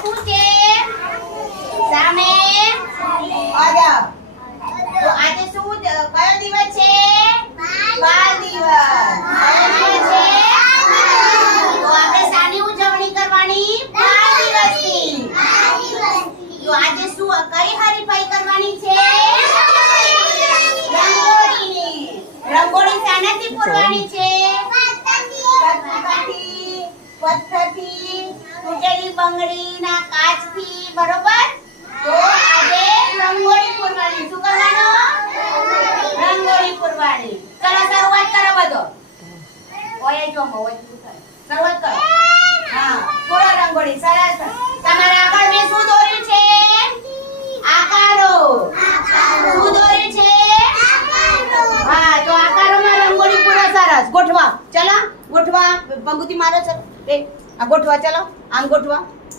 શું છે? સામે અદબ. તો આજે શું કયો દિવસ છે? બાળ દિવસ. કયો દિવસ છે? તો આપણે શાની ઉજવણી કરવાની? બાળ દિવસની. તો આજે શું કઈ હરીફાઈ કરવાની છે? રંગોળીની. રંગોળી શાનાથી પૂરવાની છે? પથ્થરથી, તૂટેલી બંગડીના કાચથી, બરોબર? તો આજે રંગોળી પૂરવાની. શું કરવાનું? રંગોળી પૂરવાની. ચલો શરૂઆત કરો બધો. ઓય જો મોય શરૂઆત કરો. હા, પૂરો રંગોળી. સરસ. તમારા આગળ મેં શું દોર્યું છે? આકારો. શું દોર્યું છે? હા, તો આકારોમાં રંગોળી પૂરો. સરસ. ગોઠવા. ચલો ગોઠવા. પંગુતી મારો. ચલો આ ગોઠવા. ચલો આમ ગોઠવા.